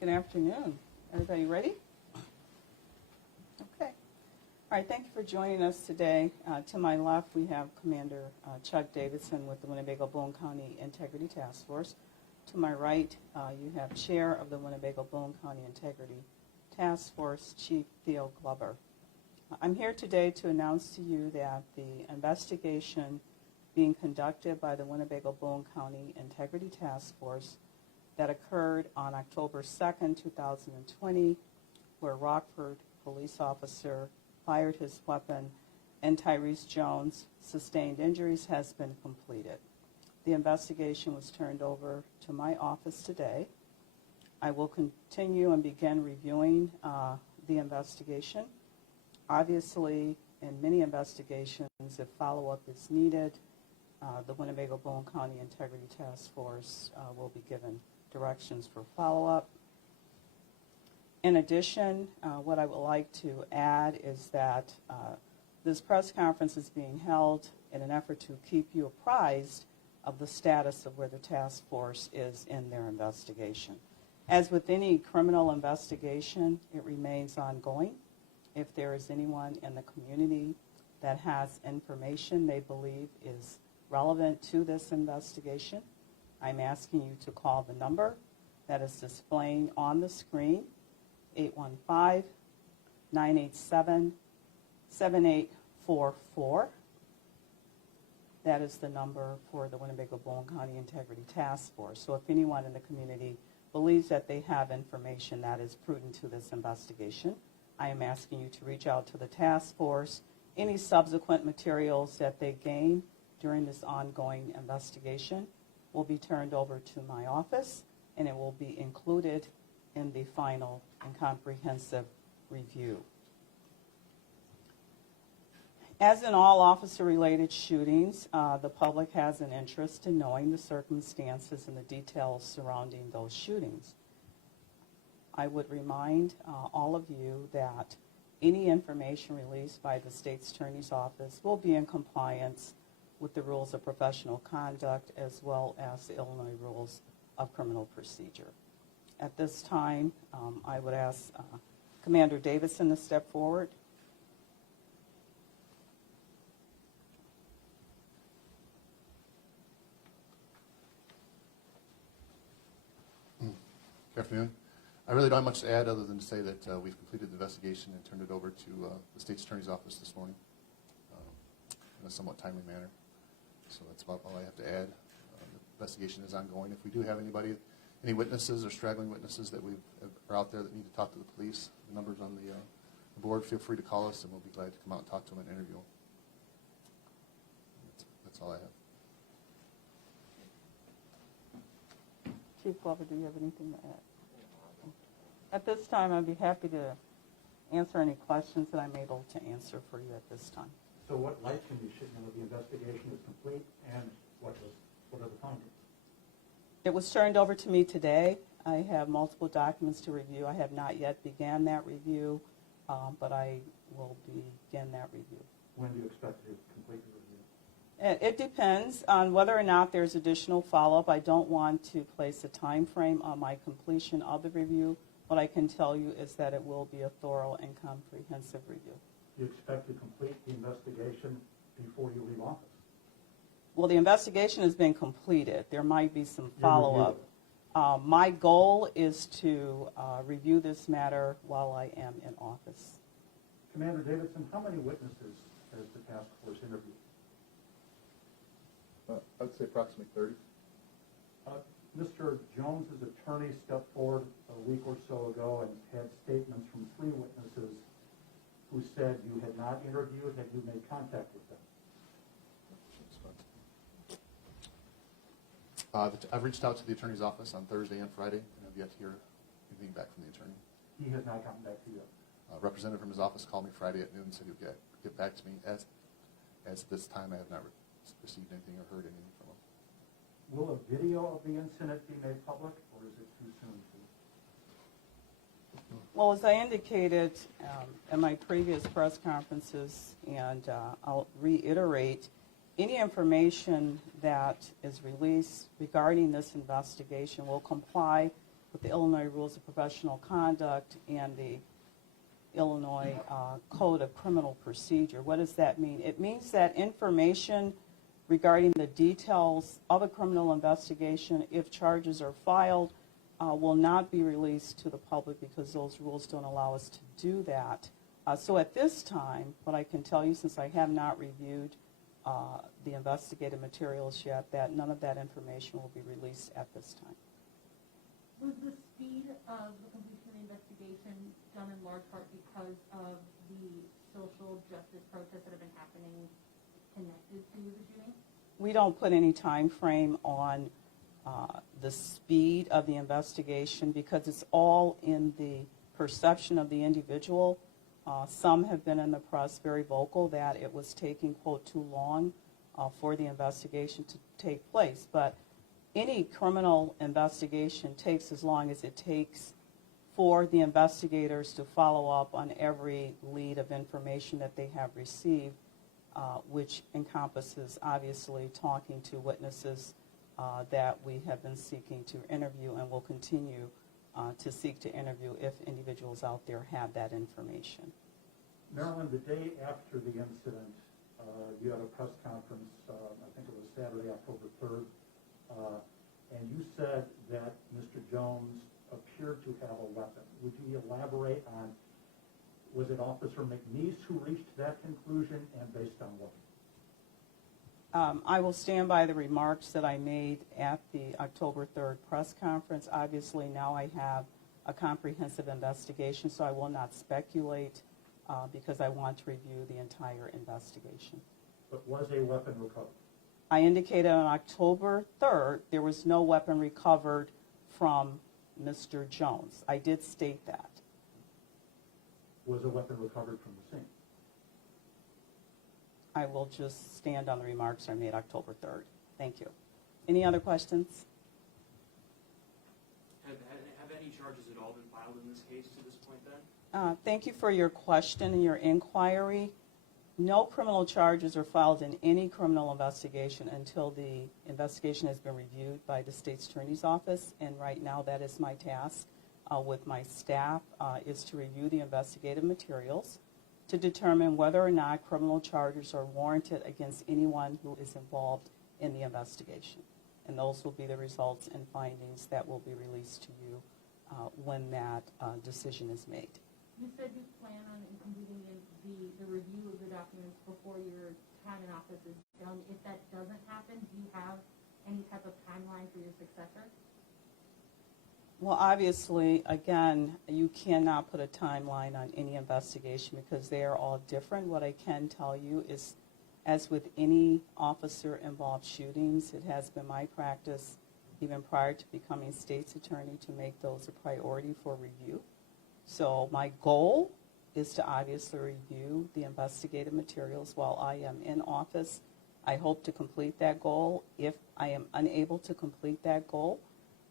Good afternoon. Everybody ready? Okay. All right, thank you for joining us today. To my left, we have Commander Chuck Davidson with the Winnebago-Boone County Integrity Task Force. To my right, you have Chair of the Winnebago-Boone County Integrity Task Force, Chief Theo Glover. I'm here today to announce to you that the investigation being conducted by the Winnebago-Boone County Integrity Task Force that occurred on October 2nd, 2020, where Rockford police officer fired his weapon and Tyris Jones sustained injuries, has been completed. The investigation was turned over to my office today. I will continue and begin reviewing the investigation. Obviously, in many investigations, if follow-up is needed, the Winnebago-Boone County Integrity Task Force will be given directions for follow-up. In addition, what I would like to add is that this press conference is being held in an effort to keep you apprised of the status of where the task force is in their investigation. As with any criminal investigation, it remains ongoing. If there is anyone in the community that has information they believe is relevant to this investigation, I'm asking you to call the number that is displaying on the screen, 815-987-7844. That is the number for the Winnebago-Boone County Integrity Task Force. So if anyone in the community believes that they have information that is prudent to this investigation, I am asking you to reach out to the task force. Any subsequent materials that they gain during this ongoing investigation will be turned over to my office, and it will be included in the final and comprehensive review. As in all officer-related shootings, the public has an interest in knowing the circumstances and the details surrounding those shootings. I would remind all of you that any information released by the State's Attorney's Office will be in compliance with the rules of professional conduct as well as the Illinois rules of criminal procedure. At this time, I would ask Commander Davidson to step forward. Good afternoon. I really don't have much to add other than to say that we've completed the investigation and turned it over to the State's Attorney's Office this morning in a somewhat timely manner. So that's about all I have to add. The investigation is ongoing. If we do have any witnesses or straggling witnesses that are out there that need to talk to the police, the number's on the board. Feel free to call us, and we'll be glad to come out and talk to them and interview them. That's all I have. Chief Glover, do you have anything to add? At this time, I'd be happy to answer any questions that I'm able to answer for you at this time. So what light can you shed now that the investigation is complete, and what are the findings? It was turned over to me today. I have multiple documents to review. I have not yet began that review, but I will begin that review. When do you expect to complete the review? It depends on whether or not there's additional follow-up. I don't want to place a time frame on my completion of the review. What I can tell you is that it will be a thorough and comprehensive review. Do you expect to complete the investigation before you leave office? Well, the investigation has been completed. There might be some follow-up. My goal is to review this matter while I am in office. Commander Davidson, how many witnesses has the task force interviewed? I would say approximately 30. Mr. Jones's attorney stepped forward a week or so ago and had statements from 3 witnesses who said you had not interviewed, had you made contact with them? I've reached out to the attorney's office on Thursday and Friday, and I've yet to hear anything back from the attorney. He has not gotten back to you. A representative from his office called me Friday at noon and said he'll get back to me. As this time, I have not received anything or heard anything from him. Will a video of the incident be made public, or is it too soon for you? Well, as I indicated in my previous press conferences, and I'll reiterate, any information that is released regarding this investigation will comply with the Illinois Rules of Professional Conduct and the Illinois Code of Criminal Procedure. What does that mean? It means that information regarding the details of a criminal investigation, if charges are filed, will not be released to the public because those rules don't allow us to do that. So at this time, what I can tell you, since I have not reviewed the investigative materials yet, that none of that information will be released at this time. Was the speed of the completion of the investigation done in large part because of the social justice protests that have been happening connected to the shooting? We don't put any time frame on the speed of the investigation because it's all in the perception of the individual. Some have been in the press very vocal that it was taking, quote, too long for the investigation to take place. But any criminal investigation takes as long as it takes for the investigators to follow up on every lead of information that they have received, which encompasses, obviously, talking to witnesses that we have been seeking to interview and will continue to seek to interview if individuals out there have that information. Marilyn, the day after the incident, you had a press conference, I think it was Saturday, October 3rd, and you said that Mr. Jones appeared to have a weapon. Would you elaborate on, was it Officer McNiece who reached that conclusion, and based on what? I will stand by the remarks that I made at the October 3rd press conference. Obviously, now I have a comprehensive investigation, so I will not speculate because I want to review the entire investigation. But was a weapon recovered? I indicated on October 3rd there was no weapon recovered from Mr. Jones. I did state that. Was a weapon recovered from the scene? I will just stand on the remarks I made October 3rd. Thank you. Any other questions? Have any charges at all been filed in this case to this point then? Thank you for your question and your inquiry. No criminal charges are filed in any criminal investigation until the investigation has been reviewed by the State's Attorney's Office, and right now that is my task with my staff, is to review the investigative materials to determine whether or not criminal charges are warranted against anyone who is involved in the investigation. And those will be the results and findings that will be released to you when that decision is made. You said you plan on completing the review of the documents before your time in office is done. If that doesn't happen, do you have any type of timeline for your successor? Well, obviously, again, you cannot put a timeline on any investigation because they are all different. What I can tell you is, as with any officer-involved shootings, it has been my practice, even prior to becoming state's attorney, to make those a priority for review. So my goal is to obviously review the investigative materials while I am in office. I hope to complete that goal. If I am unable to complete that goal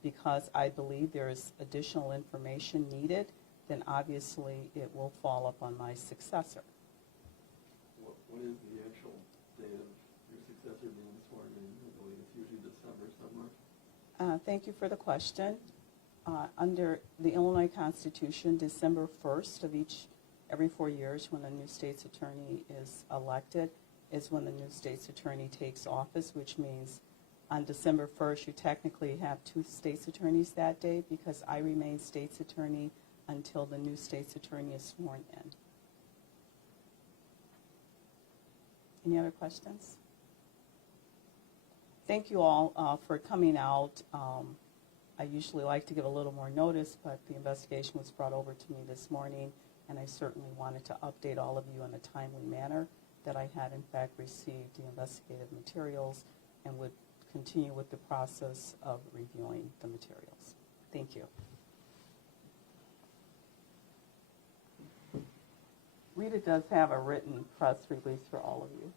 because I believe there is additional information needed, then obviously it will fall upon my successor. What is the actual date of your successor being sworn in? I believe it's usually December, somewhere. Thank you for the question. Under the Illinois Constitution, December 1st of every 4 years, when a new state's attorney is elected, is when the new state's attorney takes office, which means on December 1st, you technically have 2 state's attorneys that day because I remain state's attorney until the new state's attorney is sworn in. Any other questions? Thank you all for coming out. I usually like to give a little more notice, but the investigation was brought over to me this morning, and I certainly wanted to update all of you in a timely manner that I had, in fact, received the investigative materials and would continue with the process of reviewing the materials. Thank you. Rita does have a written press release for all of you.